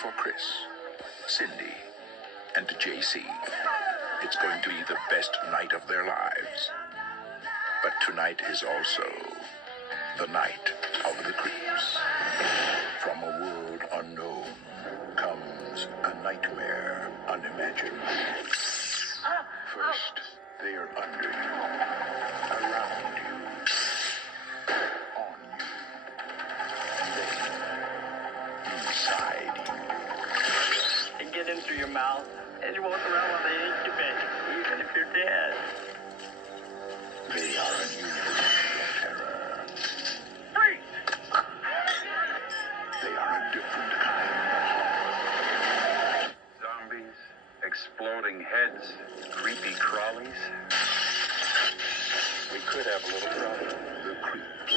for Chris, Cindy, and JC. It's going to be the best night of their lives. But tonight is also the night of the creeps. From a world unknown comes a nightmare unimagined. First, they are under you, around you, on you, and then inside you. They get in through your mouth and you walk around while they incubate, even if you're dead. They are a universal terror. Freeze! They are a different kind of horror. Zombies, exploding heads, creepy crawlies. We could have a little problem. The creeps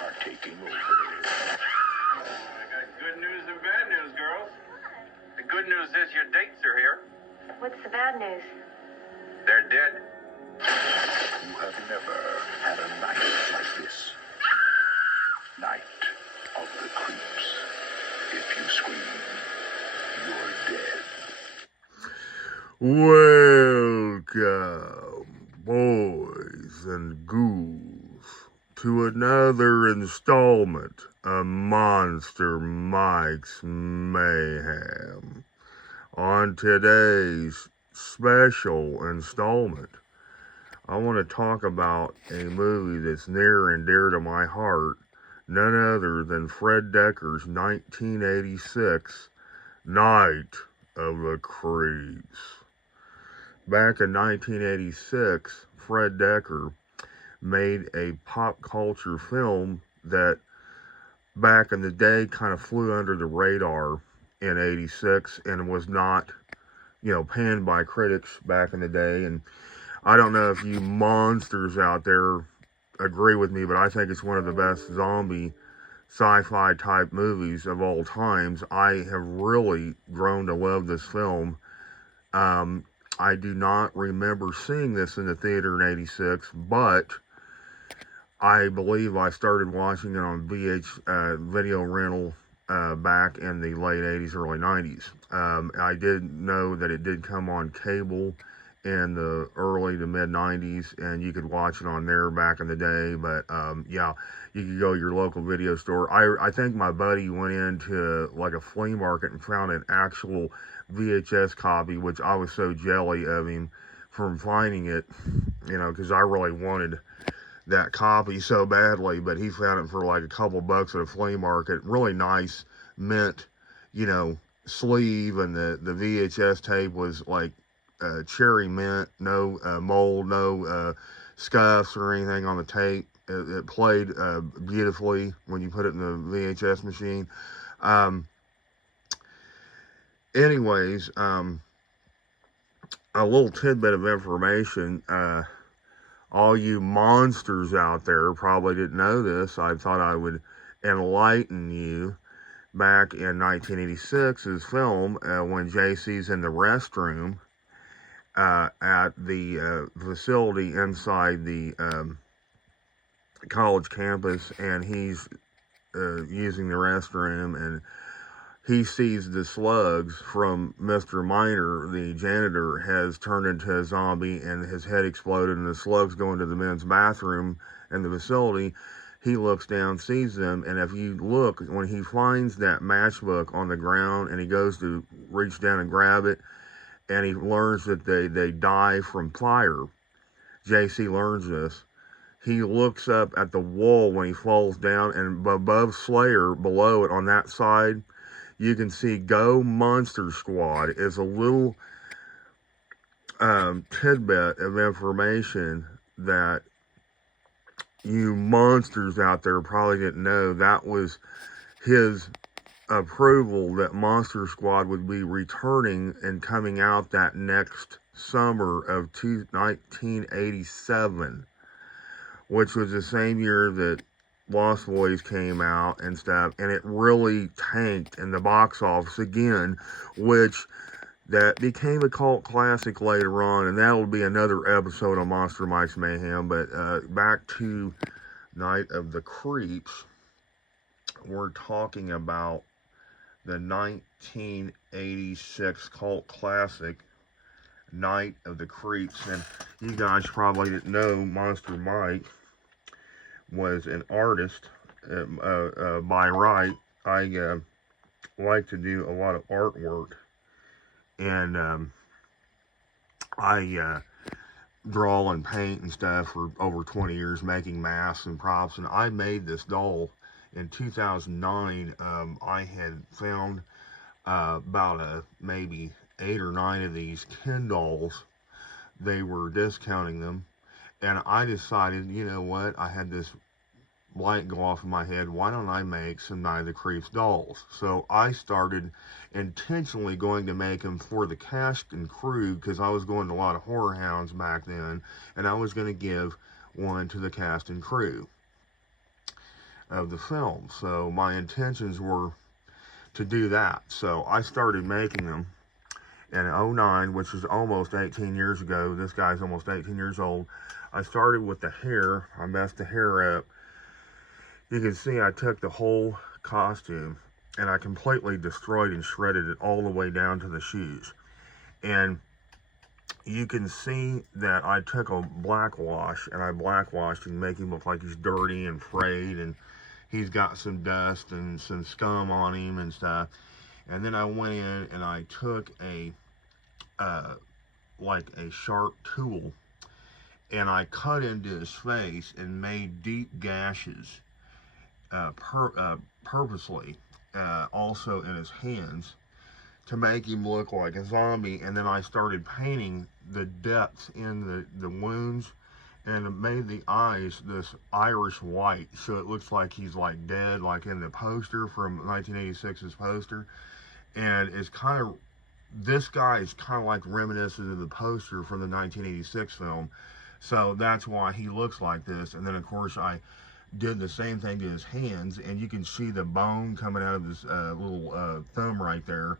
are taking over. I got good news and bad news, girls. The good news is your dates are here. What's the bad news? They're dead. You have never had a night like this. Night of the creeps. If you scream, you're dead. Welcome, boys and ghouls, to another installment of Monster Mike's Mayhem. On today's special installment, I want to talk about a movie that's near and dear to my heart, none other than Fred Decker's 1986 Night of the Creeps. Back in 1986, Fred Decker made a pop culture film that back in the day kind of flew under the radar in 86 and was not, panned by critics back in the day. And I don't know if you monsters out there agree with me, but I think it's one of the best zombie sci-fi type movies of all times. I have really grown to love this film. I do not remember seeing this in the theater in 86, but I believe I started watching it on video rental back in the late 80s, early 90s. I did know that it did come on cable in the early to mid 90s, and you could watch it on there back in the day. But you could go to your local video store. I think my buddy went into like a flea market and found an actual VHS copy, which I was so jelly of him from finding it, because I really wanted that copy so badly. But he found it for like a couple bucks at a flea market. Really nice mint, sleeve, and the VHS tape was like cherry mint, no mold, no scuffs or anything on the tape. It played beautifully when you put it in the VHS machine. Anyways, a little tidbit of information. All you monsters out there probably didn't know this. I thought I would enlighten you. Back in 1986's film, when JC's in the restroom at the facility inside the college campus, and he's using the restroom, and he sees the slugs from Mr. Miner, the janitor, has turned into a zombie, and his head exploded, and the slugs go into the men's bathroom in the facility. He looks down, sees them, and if you look, when he finds that matchbook on the ground, and he goes to reach down and grab it, and he learns that they die from fire. JC learns this. He looks up at the wall when he falls down, and above Slayer, below it on that side, you can see Go Monster Squad is a little tidbit of information that you monsters out there probably didn't know. That was his approval that Monster Squad would be returning and coming out that next summer of 1987, which was the same year that Lost Boys came out and stuff, and it really tanked in the box office again, which that became a cult classic later on, and that'll be another episode of Monster Mike's Mayhem. But back to Night of the Creeps, we're talking about the 1986 cult classic, Night of the Creeps. And you guys probably didn't know Monster Mike was an artist by right. I like to do a lot of artwork, and I draw and paint and stuff for over 20 years, making masks and props. And I made this doll in 2009. I had found about maybe 8 or 9 of these Ken dolls. They were discounting them, and I decided, you know what, I had this light go off in my head, why don't I make some Night of the Creeps dolls? So I started intentionally going to make them for the cast and crew, because I was going to a lot of horror hounds back then, and I was going to give one to the cast and crew of the film. So my intentions were to do that. So I started making them in 09, which is almost 18 years ago. This guy's almost 18 years old. I started with the hair. I messed the hair up. You can see I took the whole costume and I completely destroyed and shredded it all the way down to the shoes. And you can see that I took a black wash and I blackwashed him, make him look like he's dirty and frayed, and he's got some dust and some scum on him and stuff. And then I went in and I took like a sharp tool, and I cut into his face and made deep gashes purposely, also in his hands, to make him look like a zombie. And then I started painting the depths in the wounds, and it made the eyes this Irish white, so it looks like he's like dead, like in the poster from 1986's poster. And it's kind of, this guy is kind of like reminiscent of the poster from the 1986 film, so that's why he looks like this. And then of course I did the same thing to his hands, and you can see the bone coming out of this little thumb right there.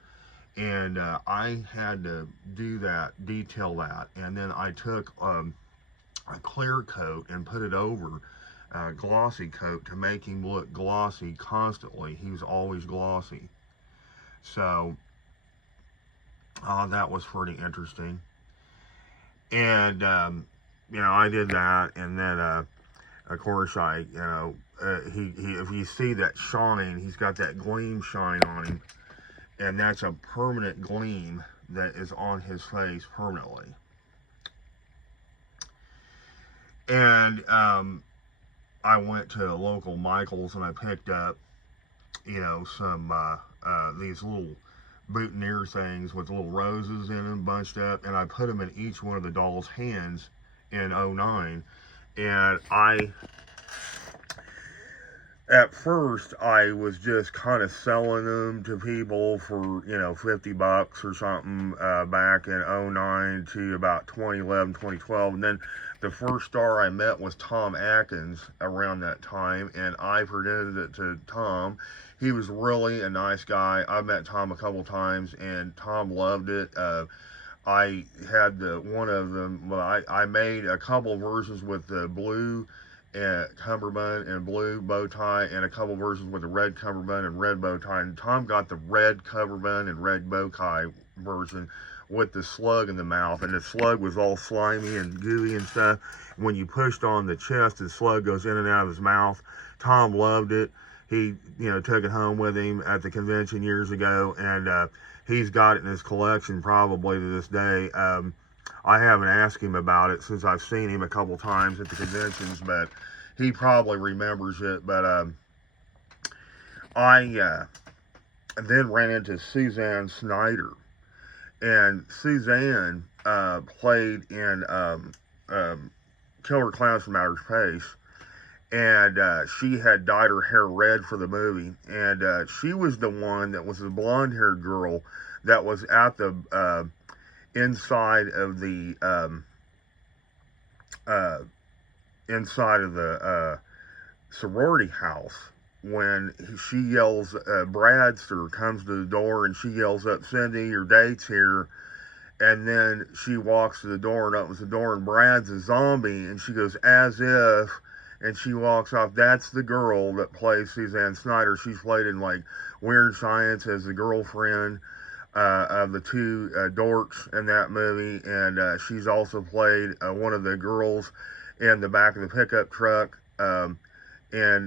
And I had to do that, detail that, and then I took a clear coat and put it over a glossy coat to make him look glossy constantly. He was always glossy. So that was pretty interesting. And you know, I did that, and then of course I, you know, he if you see that shine, he's got that gleam shine on him, and that's a permanent gleam that is on his face permanently. And I went to a local Michael's and I picked up, you know, some these little boutonniere things with little roses in them bunched up, and I put them in each one of the doll's hands in 09. And at first I was just kind of selling them to people for, you know, $50 or something back in 09 to about 2011, 2012. And then the first star I met was Tom Atkins around that time, and I presented it to Tom. He was really a nice guy. I met Tom a couple times, and Tom loved it. I had one of them, well, I made a couple versions with the blue cummerbund and blue bow tie, and a couple versions with the red cummerbund and red bow tie. And Tom got the red cummerbund and red bow tie version with the slug in the mouth, and the slug was all slimy and gooey and stuff. When you pushed on the chest, the slug goes in and out of his mouth. Tom loved it. He, you know, took it home with him at the convention years ago, and he's got it in his collection probably to this day. I haven't asked him about it since I've seen him a couple times at the conventions, but he probably remembers it. But I then ran into Suzanne Snyder, and Suzanne played in Killer Clowns from Outer Space, and she had dyed her hair red for the movie, and she was the one that was the blonde-haired girl that was at the inside of the sorority house when she yells, Bradster comes to the door, and she yells up, Cindy, your date's here. And then she walks to the door and opens the door, and Brad's a zombie, and she goes, as if, and she walks off. That's the girl that plays Suzanne Snyder. She's played in like Weird Science as the girlfriend of the two dorks in that movie, and she's also played one of the girls in the back of the pickup truck in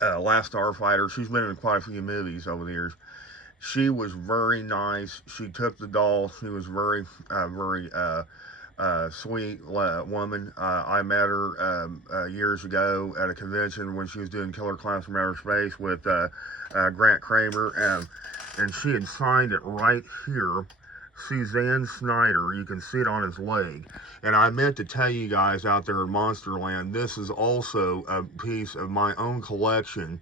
Last Starfighter. She's been in quite a few movies over the years. She was very nice. She took the doll. She was very sweet woman. I met her years ago at a convention when she was doing Killer Clowns from Outer Space with Grant Kramer, and she had signed it right here, Suzanne Snyder. You can see it on his leg. And I meant to tell you guys out there in Monsterland, this is also a piece of my own collection,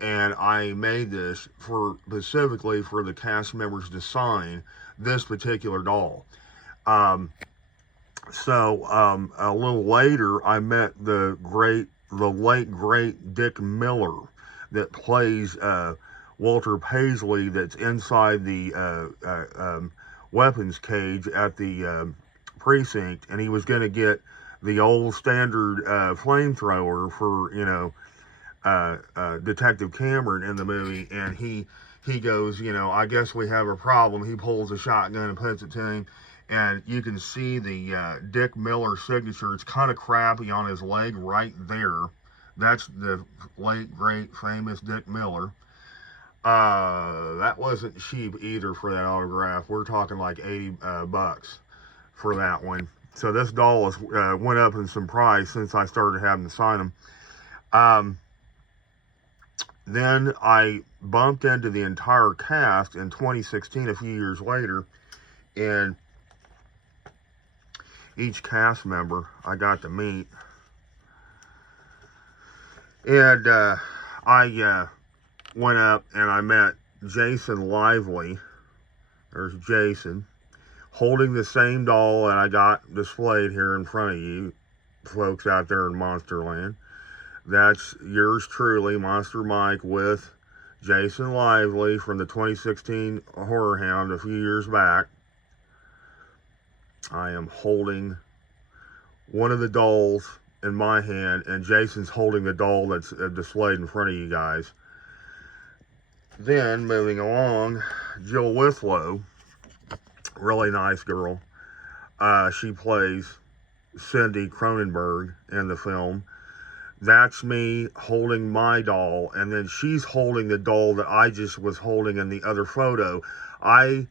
and I made this specifically for the cast members to sign this particular doll. So a little later, I met the late great Dick Miller that plays Walter Paisley, that's inside the weapons cage at the precinct, and he was going to get the old standard flamethrower for, Detective Cameron in the movie, and he goes, I guess we have a problem. He pulls a shotgun and puts it to him, and you can see the Dick Miller signature. It's kind of crappy on his leg right there. That's the late, great, famous Dick Miller. That wasn't cheap either for that autograph. We're talking like $80 for that one. So this doll has went up in some price since I started having to sign them. Then I bumped into the entire cast in 2016, a few years later, and each cast member I got to meet. And I went up and I met Jason Lively. There's Jason, holding the same doll that I got displayed here in front of you folks out there in Monsterland. That's yours truly, Monster Mike, with Jason Lively from the 2016 Horror Hound a few years back. I am holding one of the dolls in my hand, and Jason's holding the doll that's displayed in front of you guys. Then, moving along, Jill Withlow, really nice girl. She plays Cindy Cronenberg in the film. That's me holding my doll, and then she's holding the doll that I just was holding in the other photo. I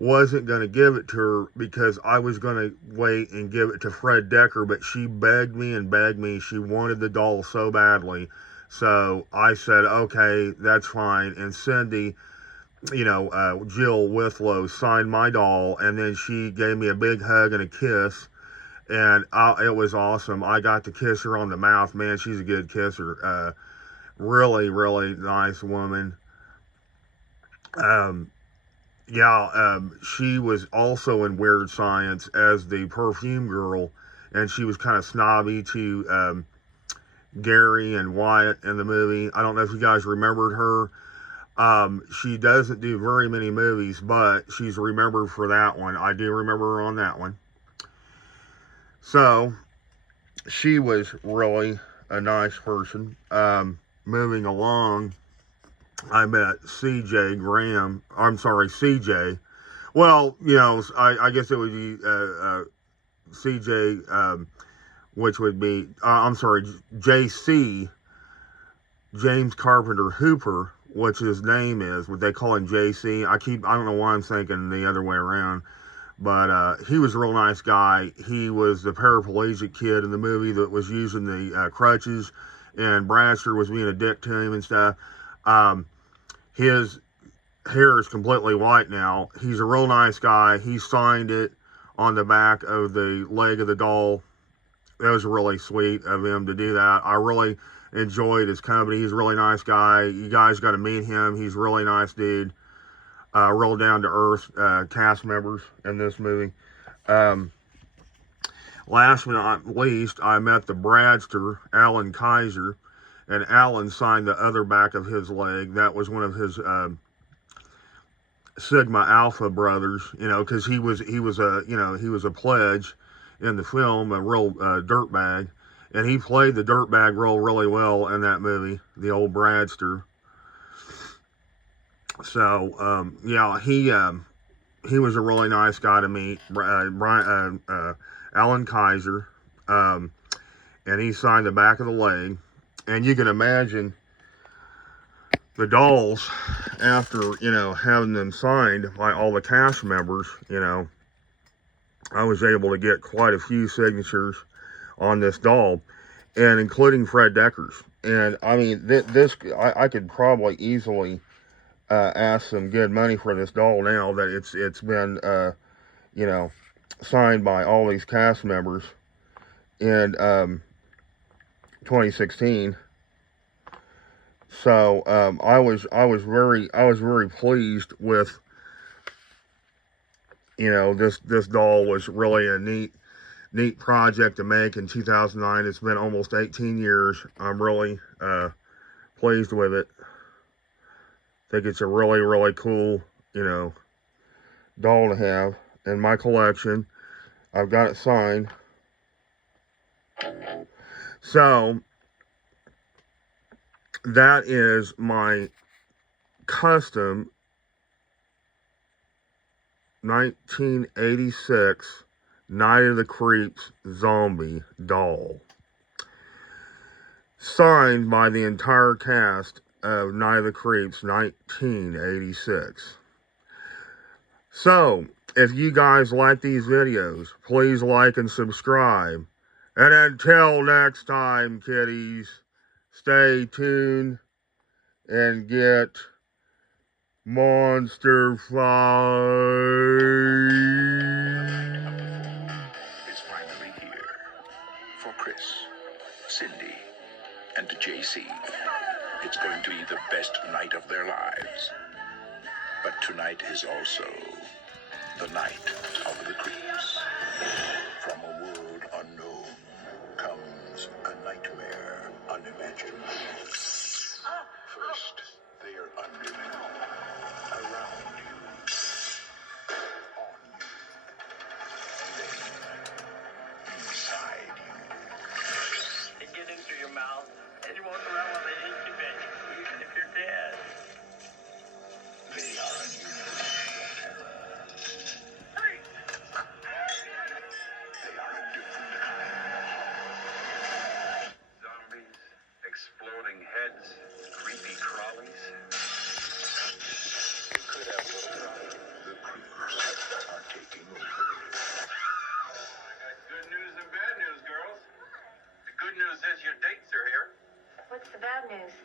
wasn't going to give it to her because I was going to wait and give it to Fred Decker, but she begged me and begged me. She wanted the doll so badly. So I said, okay, that's fine. And Cindy, Jill Withlow, signed my doll, and then she gave me a big hug and a kiss, and it was awesome. I got to kiss her on the mouth. Man, she's a good kisser. Really, really nice woman. She was also in Weird Science as the perfume girl, and she was kind of snobby to Gary and Wyatt in the movie. I don't know if you guys remembered her. She doesn't do very many movies, but she's remembered for that one. I do remember her on that one. So, she was really a nice person. Moving along, I met CJ. Well, I guess it would be CJ, which would be, JC, James Carpenter Hooper, which his name is, what they call him JC. I don't know why I'm thinking the other way around, but he was a real nice guy. He was the paraplegic kid in the movie that was using the crutches, and Bradster was being a dick to him and stuff. His hair is completely white now. He's a real nice guy. He signed it on the back of the leg of the doll. That was really sweet of him to do that. I really enjoyed his company. He's a really nice guy. You guys got to meet him. He's a really nice dude. Real down-to-earth cast members in this movie. Last but not least, I met the Bradster, Alan Kaiser, and Alan signed the other back of his leg. That was one of his Sigma Alpha brothers, because he was a pledge in the film, a real dirtbag, And he played the dirtbag role really well in that movie, the old Bradster. So, yeah, he was a really nice guy to meet. Alan Kaiser. And he signed the back of the leg. And you can imagine the dolls, after, you know, having them signed by all the cast members, you know, I was able to get quite a few signatures on this doll, and including Fred Decker's. And I mean, I could probably easily ask some good money for this doll now that it's been, you know, signed by all these cast members in 2016. So I was very pleased with, you know, this doll was really a neat project to make in 2009. It's been almost 18 years. I'm really pleased with it. I think it's a really cool, you know, doll to have in my collection. I've got it signed. So that is my custom 1986 Night of the Creeps zombie doll, signed by the entire cast of Night of the Creeps 1986. So, if you guys like these videos, please like and subscribe. And until next time, kiddies, stay tuned and get Monster Fight. Is finally here for Chris, Cindy, and JC. It's going to be the best night of their lives. But tonight is also the night of the creeps. From a world unknown comes a nightmare unimaginable. First, they are under you, around you, on you, then inside you. They get in through your mouth, and you walk around while they incubate, even if you're dead. They are a universal terror. They are a different kind. Zombies, exploding heads, creepy crawlies. You could have little problem. The creeps are taking over. I got good news and bad news, girls. The good news is your dates are here. What's the bad news?